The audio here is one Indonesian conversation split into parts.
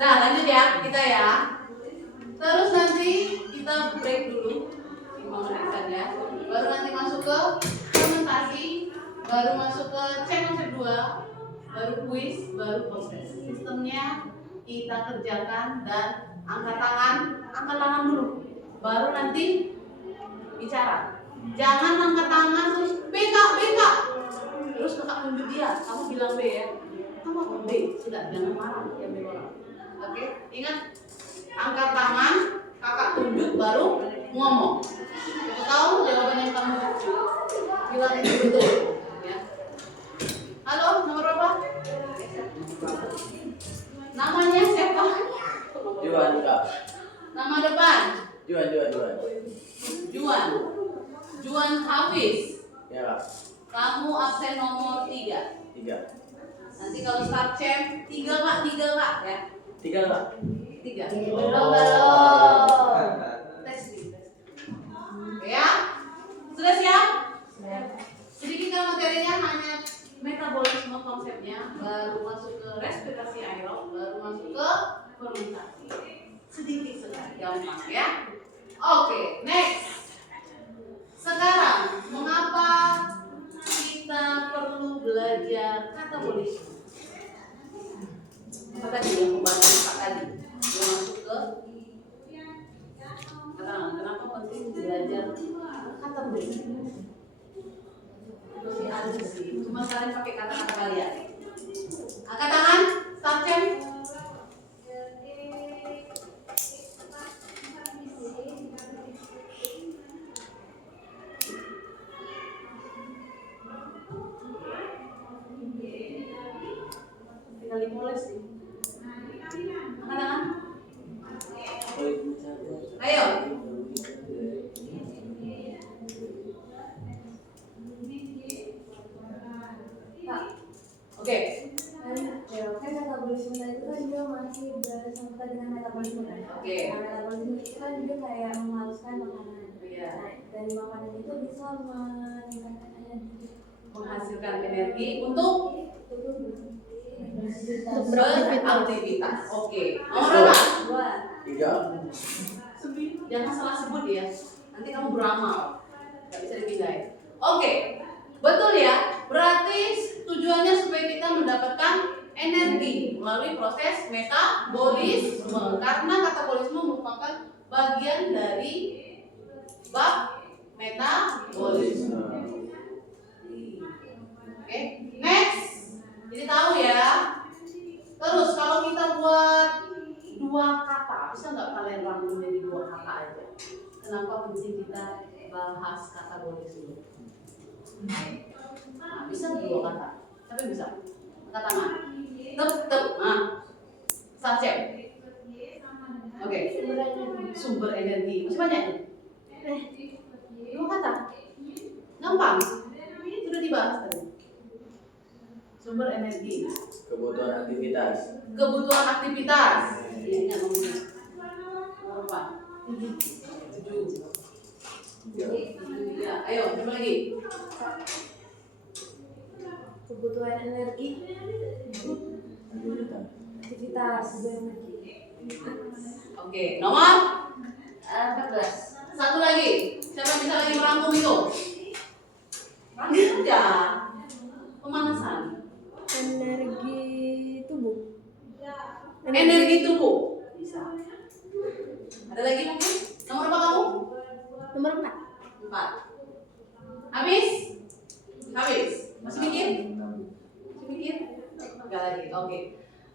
Nah, lanjut ya kita ya. Terus nanti kita break dulu 5 menit saja. Baru nanti masuk ke fermentasi, baru masuk ke cek konsep 2, baru kuis, baru proses. Sistemnya kita kerjakan dan angkat tangan dulu. Baru nanti bicara. Jangan angkat tangan terus BK. Terus kakak tunjuk dia, kamu bilang B ya. Kamu apa B? Sudah, jangan marah yang B orang. Oke, ingat angkat tangan, kakak tunjuk baru ngomong. Siapa tahu jawaban yang kamu bilang itu betul. Ya. Halo, nomor berapa? Namanya siapa? Juan, Kak. Nama depan? Juan Hafiz. Ya, Kak. Kamu absen nomor 3. 3. Nanti kalau start champ 3 Kak ya. 3, Kak. 3. Belum. Tes. Ya. Sudah siap? Sedikit materinya hanya metabolisme konsepnya, baru masuk ke respirasi aerob, baru masuk ke fermentasi. Sedikit sekali, gampang ya. Oke, next. Sekarang, mengapa kita perlu belajar katabolisme? Apa tadi yang pembahasan Pak tadi? Yang masuk ke kenapa penting belajar katabolisme? Masih ada sih, cuma kalian pakai kata-kata kalian. Angkat tangan, start champ. Tinggal dimoles sih. Angkat tangan. Ayo. Oke. Kan metabolisme tadi itu kan juga masih bersangkutan dengan metabolisme kan. Oke. Nah, metabolisme itu kan juga kayak menghaluskan makanan. Iya. Nah, dari makanan itu bisa meningkatkan energi. Menghasilkan energi untuk beraktivitas. beraktivitas. Oke. Nomor berapa? 3. Jangan salah sebut ya. Nanti kamu beramal. Gak bisa dipindahin. Oke. Betul ya. Berarti tujuannya supaya kita mendapatkan energi melalui proses metabolisme. Karena katabolisme merupakan bagian dari bab metabolisme. Oke, next. Jadi tahu ya. Terus kalau kita buat 2 kata, bisa nggak kalian rangkum jadi 2 kata aja? Kenapa penting kita bahas katabolisme? Nah, bisa 2 kata. Tapi bisa. Angkat tangan. Tep. Nah. Subjek. Oke. Sumber energi. Masih banyak nih? 2 kata. Gampang. Sudah dibahas tadi. Sumber energi. Kebutuhan aktivitas. Ini ingat ngomongnya. Nomor 4. 7. Ya, ayo, coba lagi. Kebutuhan energi. Aktivitas energi. Oke, nomor 14. satu lagi. Siapa bisa lagi merangkum itu? Kerja. Pemanasan. Energi tubuh. Energi tubuh. Bisa. Ada lagi mungkin? Nomor apa kamu? Nomor 4. 4. Habis? Masih mikir? Enggak lagi. Oke.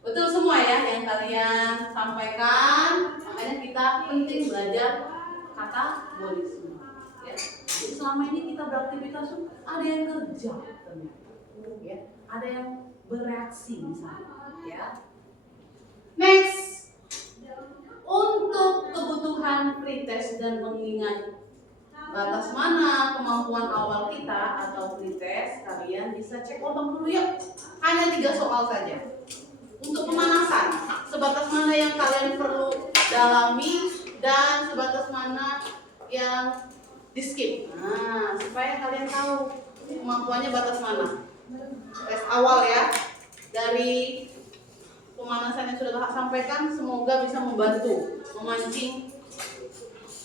Betul semua ya yang kalian sampaikan. Makanya kita penting belajar katabolisme. Ya. Jadi selama ini kita beraktivitas tuh ada yang kerja ternyata. Ya. Ada yang bereaksi misalnya. Ya. Next. Untuk kebutuhan pretest dan mengingat batas mana kemampuan awal kita atau pretest, kalian bisa cek ulang dulu ya. Hanya 3 soal saja. Untuk pemanasan, sebatas mana yang kalian perlu dalami dan sebatas mana yang di skip. Nah, supaya kalian tahu kemampuannya batas mana. Tes awal ya, dari pemanasan yang sudah kakak sampaikan semoga bisa membantu memancing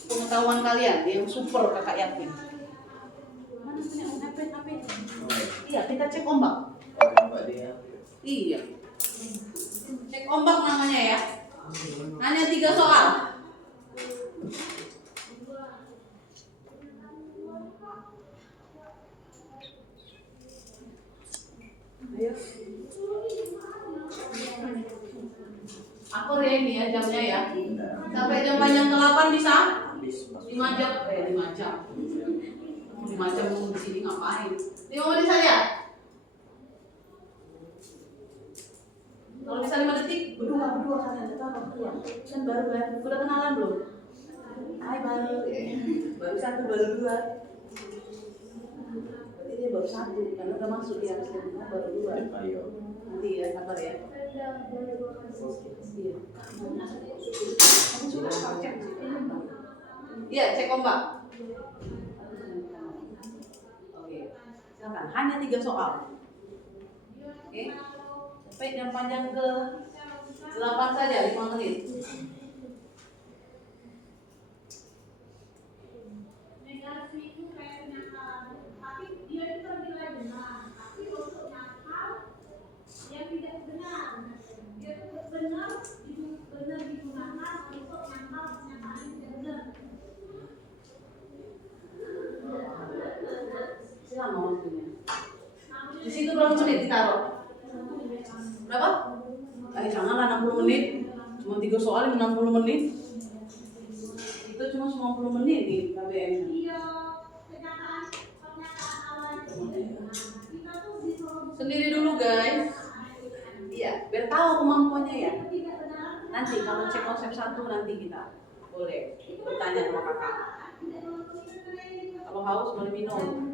pengetahuan kalian yang super, kakak yakin. Mana punya HP? Iya, kita cek ombak. Mbak dia. Iya. Cek ombak namanya ya. Hanya 3 soal. Ayo. Aku ready ya jamnya ya. Sampai jam panjang ke-8 bisa? Habis 5 jam. 5 jam. 5 jam di sini ngapain? 5 menit saja. Kalau bisa 5 detik, berdua kalian tetap berdua. Kan baru kan? Udah kenalan belum? Hai baru. Baru 1, baru 2. Berarti dia baru 1 karena udah masuk dia baru 2. Ayo. Nanti ya sabar ya. Iya. Kamu sudah cek. Iya, cek ombak. Oke. Silakan. Hanya 3 soal. Oke. Sampai jam panjang ke 8 saja, 5 menit. Silakan waktunya. Di situ berapa menit ditaruh? Berapa? Janganlah 60 menit. Cuma 3 soal 60 menit. Itu cuma 90 menit di KBM. Sendiri dulu guys. Iya, biar tahu kemampuannya ya. Nanti kalau cek konsep 1 nanti kita boleh bertanya sama kakak. Kalau haus boleh minum.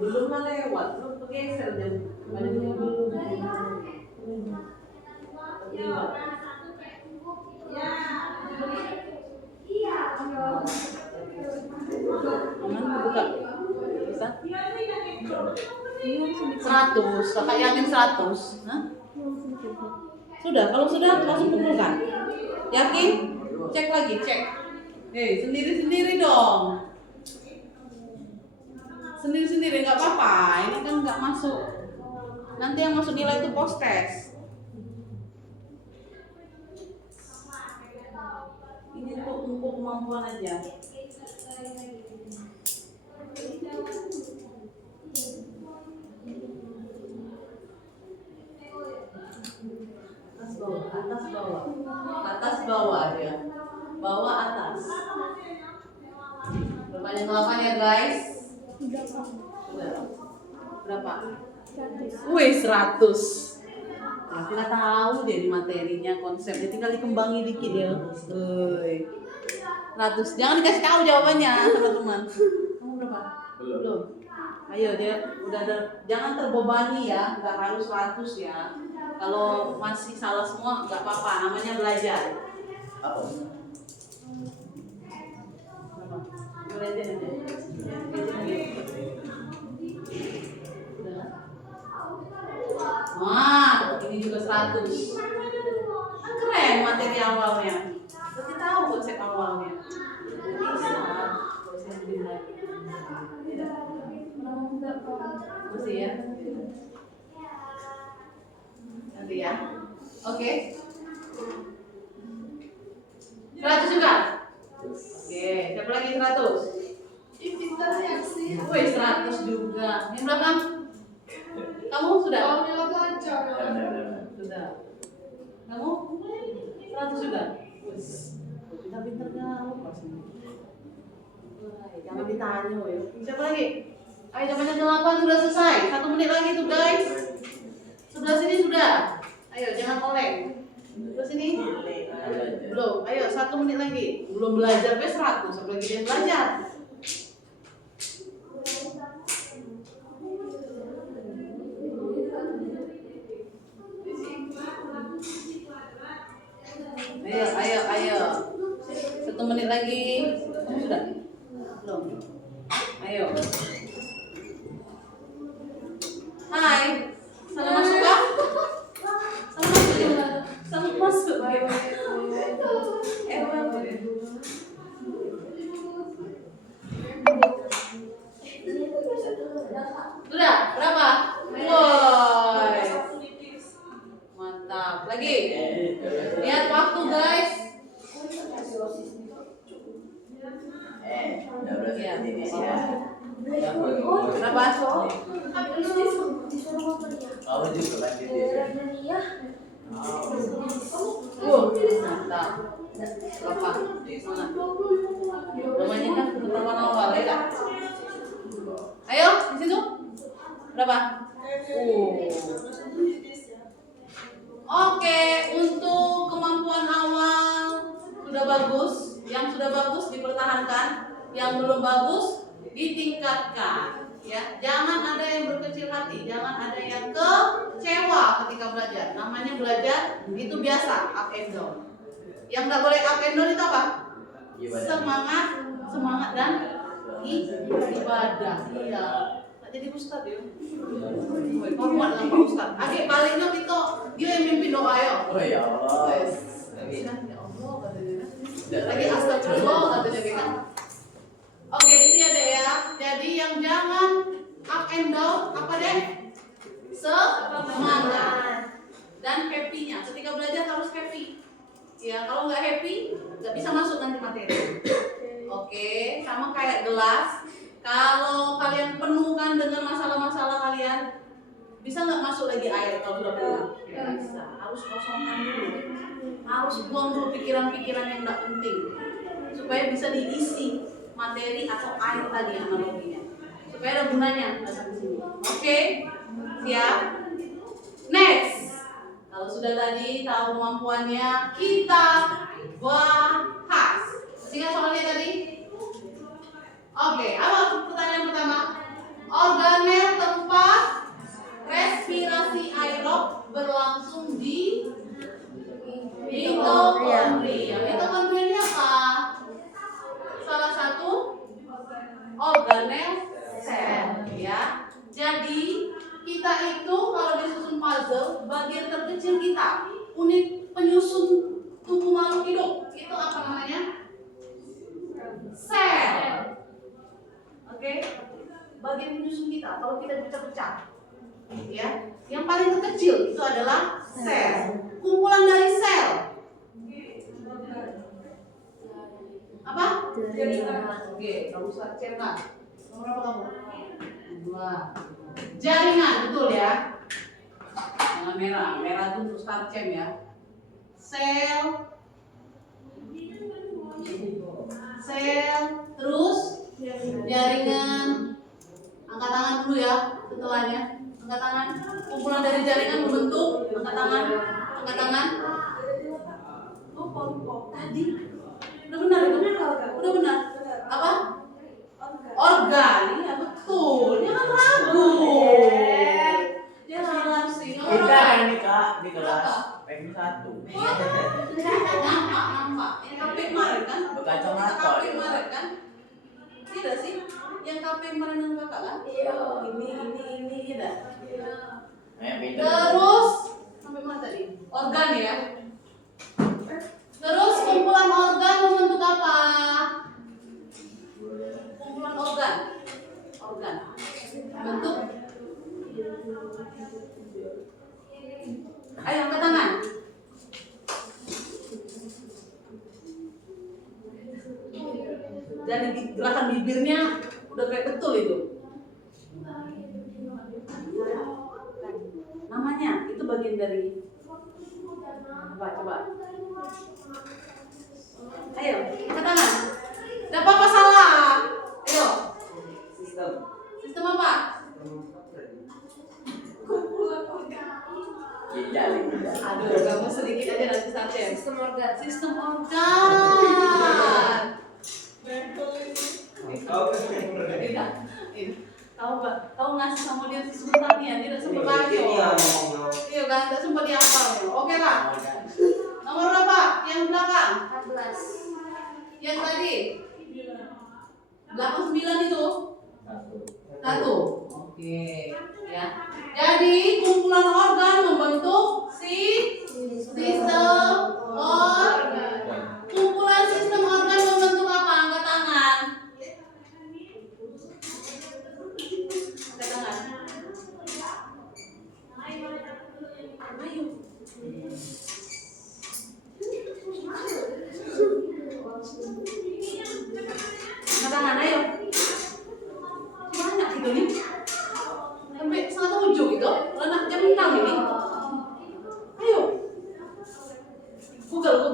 Belum lah lewat, belum bergeser dan badannya belum. Aman buka? Bisa? 100, kakak yakin 100? Hah? Sudah, kalau sudah langsung kumpulkan. Yakin? Cek lagi, cek. Sendiri-sendiri dong. Sendiri-sendiri nggak apa-apa, ini kan nggak masuk. Nanti yang masuk nilai itu post test. Ini untuk kemampuan aja. Atas bawah ya. Bawah atas. Berapa 8 ya guys? Sudah. Berapa? 100. Nah, kita tahu deh di materinya konsepnya, tinggal dikembangi dikit ya. 100. Jangan dikasih tahu jawabannya teman-teman. Kamu berapa? Belum. Ayo dia udah ada, jangan terbebani ya, nggak harus 100 ya. Kalau masih salah semua nggak apa-apa, namanya belajar. Apa? Belajar aja. Wah, ini juga 100. Kan keren materi awalnya. Berarti tahu konsep awalnya. Bisa. Konsep lagi. Tidak. Masih ya. Nanti ya. Oke. 100 juga. Oke, siapa lagi 100? Ih, pintar ya sih. 100 juga. Yang belakang? Kamu sudah? Sudah. Kamu? 100 juga? Kita pintar kamu pasti. Jangan ditanya ya. Siapa lagi? Ayo jamannya 8 sudah selesai. 1 menit lagi tuh guys. Sebelah sini sudah. Ayo jangan oleng. Sebelah sini. Belum. Ayo 1 menit lagi. Belum belajar B100. Apalagi dia belajar. Hai. Salah masuk kah? Salah masuk gimana? Salah masuk gimana? Sudah, berapa? Woi. Mantap. Lagi. Lihat waktu, guys. Udah berarti Iya. Indonesia. Berapa? Kamu juga kan Indonesia. Mantap. Berapa? Mana? Namanya kan pertemuan awal ya Kak? Ayo, di situ. Berapa? Oke, untuk kemampuan awal sudah bagus. Yang sudah bagus dipertahankan, yang belum bagus ditingkatkan. Ya, jangan ada yang berkecil hati, jangan ada yang kecewa ketika belajar. Namanya belajar itu biasa, up and down. Yang nggak boleh up and down itu apa? Semangat dan ibadah. Iya. Nggak jadi ustad ya. Hormat dengan Pak Ustad. Adik baliknya itu dia yang mimpin doa ya. Oh ya Allah. Ya Allah katanya. Lagi astagfirullah katanya kan. Oke, itu ya Dek ya. Jadi yang jangan up and down apa deh? Semangat dan happy-nya. Ketika belajar harus happy. Ya, kalau nggak happy nggak bisa masuk nanti materi. Oke, sama kayak gelas. Kalau kalian penuhkan dengan masalah-masalah kalian, bisa nggak masuk lagi air kalau sudah penuh? Nggak bisa. Harus kosongkan dulu. Harus buang dulu pikiran-pikiran yang nggak penting supaya bisa diisi materi atau air tadi analoginya. Supaya ada gunanya datang ke sini. Oke, siap. Next. Kalau sudah tadi tahu kemampuannya, kita bahas. Ingat soalnya tadi? Oke, apa pertanyaan pertama? Organel tempat respirasi aerob berlangsung di mitokondria. Mitokondria ini apa? Salah satu organel sel, ya. Jadi kita itu kalau disusun puzzle, bagian terkecil kita, unit penyusun tubuh makhluk hidup, itu apa namanya? Sel. Oke, bagian penyusun kita. Kalau kita pecah-pecah, ya, yang paling terkecil itu adalah sel. Kumpulan dari sel. Apa? Jaringan. Oke, kamu usah cerna. Nomor berapa kamu? 2. Jaringan, betul ya. Jangan merah. Merah itu untuk start jam ya. Sel. Sel. Terus jaringan. Angkat tangan dulu ya setelahnya. Angkat tangan. Kumpulan dari jaringan membentuk. Angkat tangan. Angkat tangan. Tadi udah benar itu? Udah benar. Apa? Organ. Ya betul. Jangan ragu. Jangan sih. Kita ini Kak di kelas PM1. Nampak. Yang KP kemarin kan? Berkacamata. KP kemarin kan? Tidak sih? Yang KP kemarin dengan kakak kan? Iya. Ini tidak. Terus sampai mana tadi? Organ ya. Terus kumpulan organ membentuk apa? Kumpulan organ. Bentuk. Ayo angkat tangan. Jadi gerakan bibirnya udah kayak betul itu. Namanya itu bagian dari coba. Ayo, angkat tangan. Tidak apa-apa salah. Ayo. Sistem apa? Aduh, kamu sedikit aja nanti sampai. Sistem organ. Kau ngasih sama dia sebentar nih ya, dia tidak sempat baca. Iya kan, tidak sempat dihafal. Oke lah. Nomor berapa? Yang belakang? 14. Yang tadi? belakang 9 itu? 1. Oke. Ya. Jadi kumpulan organ membentuk sistem organ. Kumpulan sistem organ membentuk apa? Angkat tangan. Angkat tangan. Ayo. Angkat tangan, ayo. Banyak gitu nih. Sampai setengah ujung gitu. Lenaknya menang ini. Ayo. Google.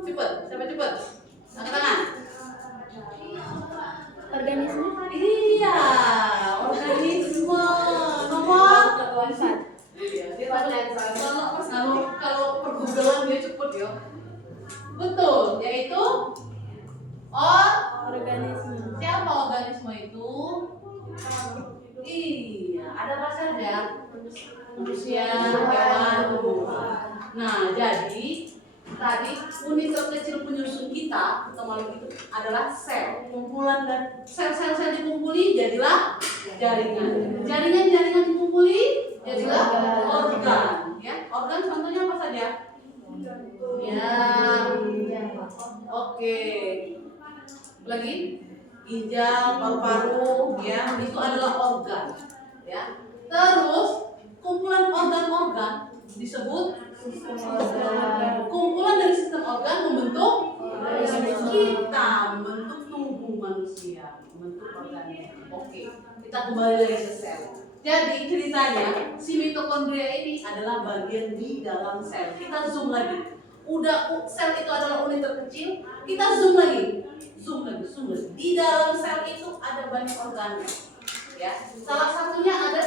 Cepat, siapa cepat? Angkat tangan. Organisme. Iya, organisme nomor 4. iya, dia kalau pergoogelan dia cepet ya. Betul, yaitu Organisme. siapa organisme itu? Iya, ada apa saja? Manusia, hewan, tumbuhan. Nah, jadi tadi unit terkecil penyusun kita makhluk itu adalah sel. Kumpulan dan sel-sel dikumpuli jadilah jaringan. Jaringan dikumpuli jadilah organ. Ya, organ contohnya apa saja? Ya, oke. Lagi ginjal, paru-paru, ya itu adalah organ. Ya, terus kumpulan organ-organ disebut kumpulan dari sistem organ membentuk kita, membentuk tubuh manusia, membentuk organnya. Oke, kita kembali lagi ke sel. Jadi ceritanya si mitokondria ini adalah bagian di dalam sel. Kita zoom lagi. Udah sel itu adalah unit terkecil, kita zoom lagi. Di dalam sel itu ada banyak organnya. Ya, salah satunya ada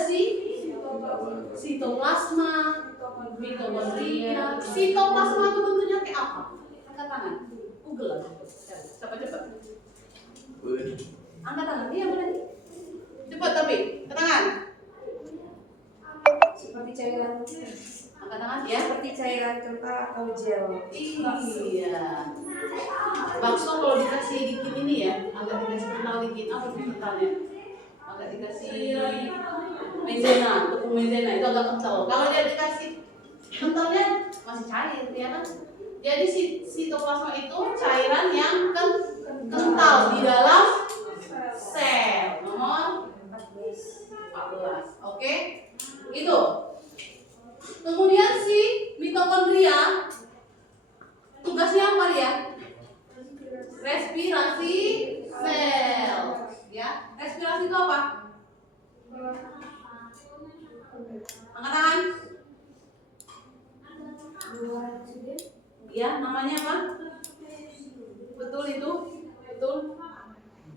sitoplasma, mitokondria. Sitoplasma itu bentuknya kayak apa? Angkat tangan. Google lah. Cepat. Angkat tangan. Iya boleh. Cepat tapi. Angkat tangan. Seperti cairan. Angkat tangan ya. Seperti cairan kental atau gel. Iya. Bakso kalau dikasih dikit ini ya, agak dikasih kental dikit apa sih kentalnya? Agak dikasih maizena, tepung maizena itu agak kental. Kalau dia dikasih kentalnya masih cair, ya kan? Jadi sitoplasma itu cairan yang kental di dalam sel. Nomor 14. Oke? Itu. Kemudian si mitokondria tugasnya apa dia? Respirasi sel. Ya, respirasi itu apa? Angkat tangan. Ya, namanya apa? Betul itu? Betul?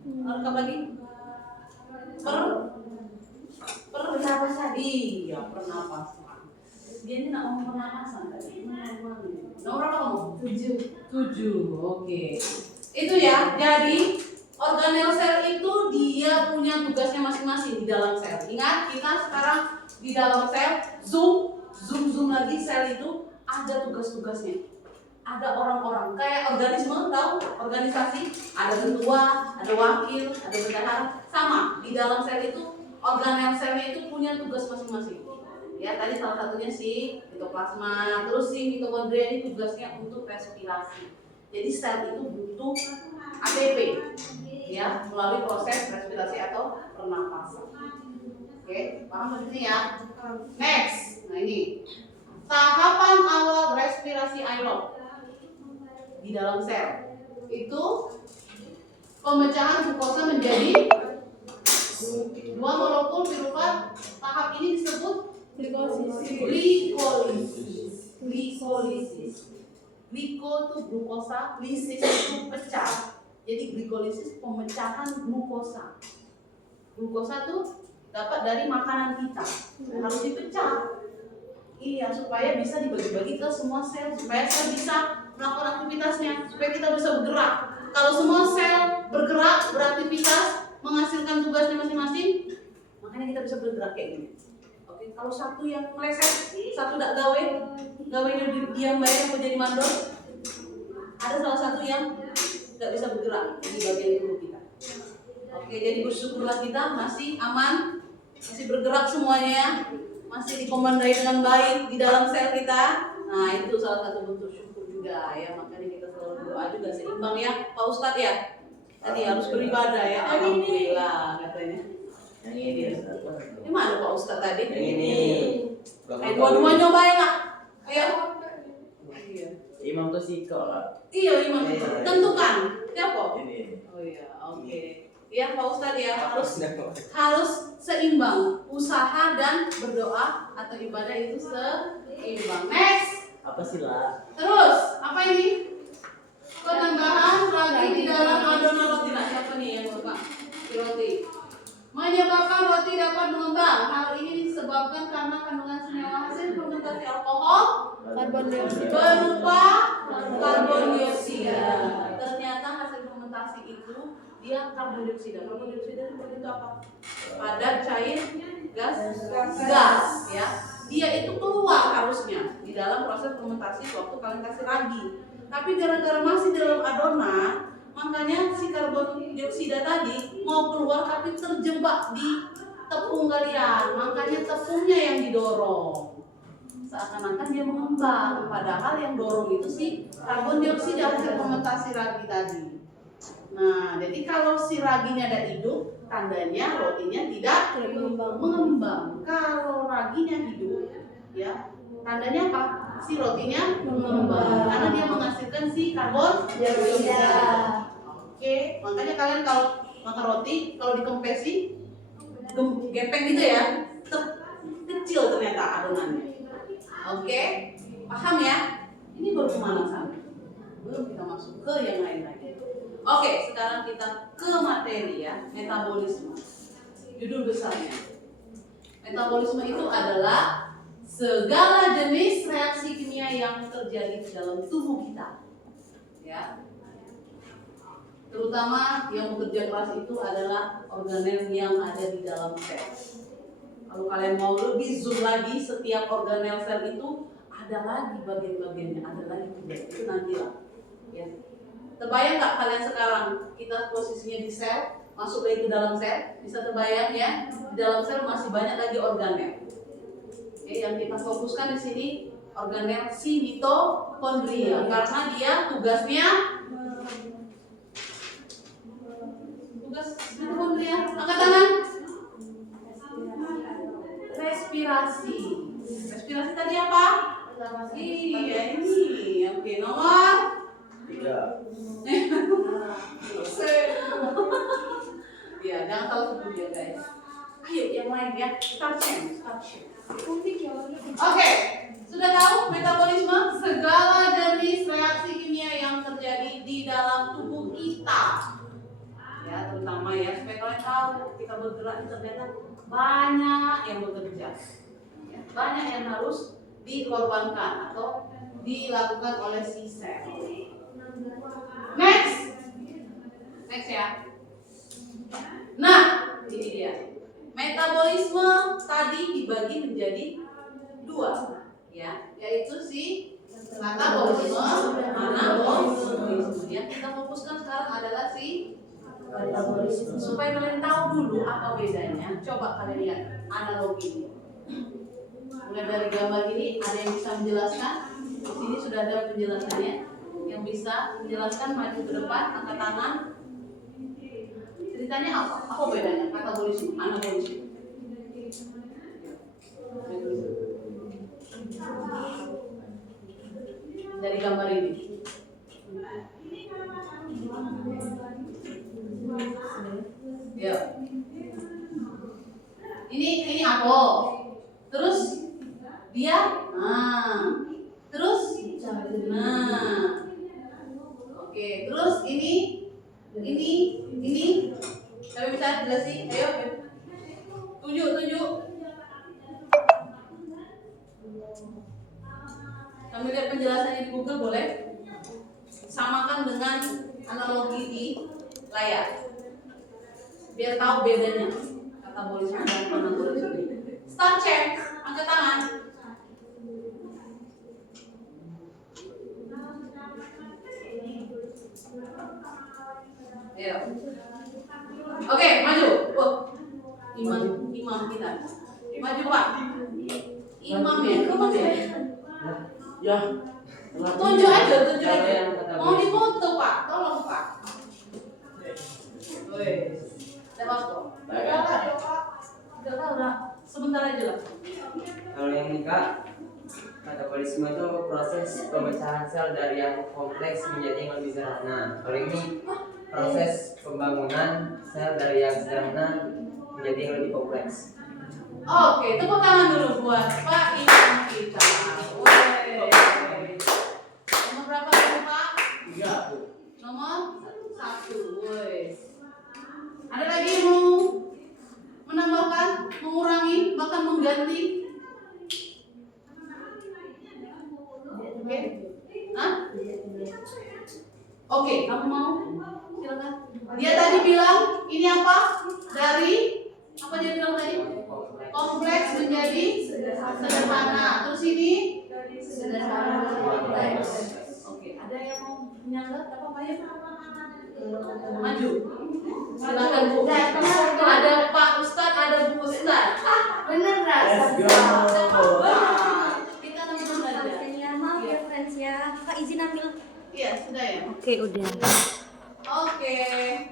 Rekam lagi. Pernapasan. Iya, pernapasan. Dia ini nak ngomong pernapasan tadi. Nomor berapa kamu? 7. Oke. Itu ya. Jadi organel sel itu dia punya tugasnya masing-masing di dalam sel. Ingat, kita sekarang di dalam sel zoom lagi sel itu ada tugas-tugasnya. Ada orang-orang kayak organisme, tahu organisasi, ada ketua, ada wakil, ada bendahara, sama di dalam sel itu organel selnya itu punya tugas masing-masing. Ya tadi salah satunya si sitoplasma, terus si mitokondria ini tugasnya untuk respirasi. Jadi sel itu butuh ATP, ya melalui proses respirasi atau pernapasan. Oke, paham di sini ya? Next, nah ini tahapan awal respirasi aerob di dalam sel itu pemecahan glukosa menjadi 2 molekul piruvat. Tahap ini disebut glikolisis. Gliko itu glukosa, lisis itu pecah. Jadi glikolisis pemecahan glukosa. Glukosa tuh dapat dari makanan kita, harus dipecah. Iya, supaya bisa dibagi-bagi ke semua sel, supaya sel bisa melakukan aktivitasnya, supaya kita bisa bergerak. Kalau semua sel bergerak, beraktivitas, menghasilkan tugasnya masing-masing, makanya kita bisa bergerak kayak gini. Oke, kalau satu yang meleset, satu tidak gawenya diam bayar atau jadi mandor, ada salah satu yang tidak bisa bergerak di bagian tubuh kita. Oke, jadi bersyukurlah kita masih aman, masih bergerak semuanya, masih dikomandai dengan baik di dalam sel kita. Nah, itu salah satu bentuk syukur juga ya, makanya kita selalu berdoa juga seimbang ya Pak Ustadz ya. Tadi harus beribadah ya, alhamdulillah katanya. Yang ini. Ini mana Pak Ustadz tadi? Yang ini. Dua-dua nyobain lah. Ayo. Iya. Imam tuh siko lah. Iya, Imam. Tentukan. Siapa? Ini. Oh iya, oke. Ya Pak Ustadz ya, harus seimbang. Usaha dan berdoa atau ibadah itu seimbang. Next. Apa sih lah? Terus, apa ini? Penambahan ragi di dalam adonan roti. Nah, siapa nih yang Bapak? Di roti. Menyebabkan roti dapat mengembang. Hal ini disebabkan karena kandungan senyawa hasil fermentasi alkohol Karbon dioksida. berupa karbon dioksida. Ternyata hasil fermentasi itu dia karbon dioksida. Karbon dioksida itu berbentuk apa? Padat, cair, gas, ya. Dia itu keluar harusnya di dalam proses fermentasi waktu kalian kasih ragi. Tapi gara-gara masih dalam adonan, makanya si karbon dioksida tadi mau keluar tapi terjebak di tepung kalian. Makanya tepungnya yang didorong. Seakan-akan dia mengembang, padahal yang dorong itu si karbon dioksida hasil fermentasi ragi tadi. Nah, jadi kalau si raginya ada hidup, tandanya rotinya tidak mengembang. Kalau raginya hidup, ya tandanya apa? Si rotinya mengembang, karena dia menghasilkan si karbon dioksida. Oke, makanya kalian kalau makan roti, kalau dikempesi, gepeng gitu ya, kecil ternyata adonannya. Oke, paham ya? Ini baru pemanasan. Belum kita masuk ke yang lain lagi. Oke, sekarang kita ke materi ya, metabolisme. Judul besarnya. Metabolisme itu adalah segala jenis reaksi kimia yang terjadi di dalam tubuh kita. Ya. Terutama yang bekerja keras itu adalah organel yang ada di dalam sel. Kalau kalian mau lebih zoom lagi, setiap organel sel itu ada lagi bagian-bagiannya, ada lagi tugas. Itu nantilah. Ya. Terbayang nggak kalian sekarang kita posisinya di sel, masuk lagi ke dalam sel, bisa terbayang ya? Di dalam sel masih banyak lagi organel. Oke, yang kita fokuskan di sini organel si mitokondria karena dia tugas mitokondria. Angkat tangan. Respirasi. Respirasi tadi apa? Iya ini. Oke, nomor 3. Ya, jangan tahu sebut ya guys. Ayo yang lain ya. Start change. Oke, sudah tahu metabolisme segala jenis reaksi kimia yang terjadi di dalam tubuh kita. Ya, terutama ya supaya kalian tahu kita bergerak ini ternyata banyak yang bekerja. Ya, banyak yang harus dikorbankan atau dilakukan oleh si sel. Next ya. Nah, ini dia. Metabolisme tadi dibagi menjadi 2, ya, yaitu si katabolisme, anabolisme. Yang kita fokuskan sekarang adalah si katabolisme. Supaya kalian tahu dulu apa bedanya, coba kalian lihat analogi. Mulai dari gambar ini, ada yang bisa menjelaskan? Di sini sudah ada penjelasannya. Yang bisa menjelaskan, maju ke depan, angkat tangan. Ceritanya apa? Apa bedanya katabolisme, anabolisme? Dari gambar ini. Ya. Ini apa? Terus dia, terus, oke. Terus ini. Kalian bisa jelasin? Ayo. Tunjuk. Kami lihat penjelasannya di Google boleh? Samakan dengan analogi di layar. Biar tahu bedanya katabolisme dan anabolisme. Start check, angkat tangan. Ayo. Oke, maju. Imam kita. Maju Pak. Imam ya, imam ya. Ya. Tunjuk aja. Mau difoto Pak, tolong Pak. Woi, lewat kok. Udah, sebentar aja lah. Kalau yang nikah, metabolisme itu proses pemecahan sel dari yang kompleks menjadi yang lebih sederhana. Kalau ini proses pembangunan sel dari yang sederhana menjadi yang lebih kompleks. Oke, tepuk tangan dulu buat Pak Imam kita. Woi. Nomor berapa dulu Pak? 3. Nomor 1. Woi. Ada lagi yang mau menambahkan, mengurangi, bahkan mengganti? Oke. Hah? Oke, kamu mau? Silakan. Dia tadi bilang ini apa? Dari apa dia bilang tadi? Kompleks menjadi sederhana. Terus ini Sederhana kompleks. Oke, ada yang mau menyanggah apa Pak ya? Maju. Silakan Bu. Ada Pak Ustadz, ada Bu Ustadz. Bener Ras. Let's go. Kita teman-teman aja. Ya, maaf ya friends ya. Kak izin ambil. Iya, sudah ya. Oke, udah. Oke.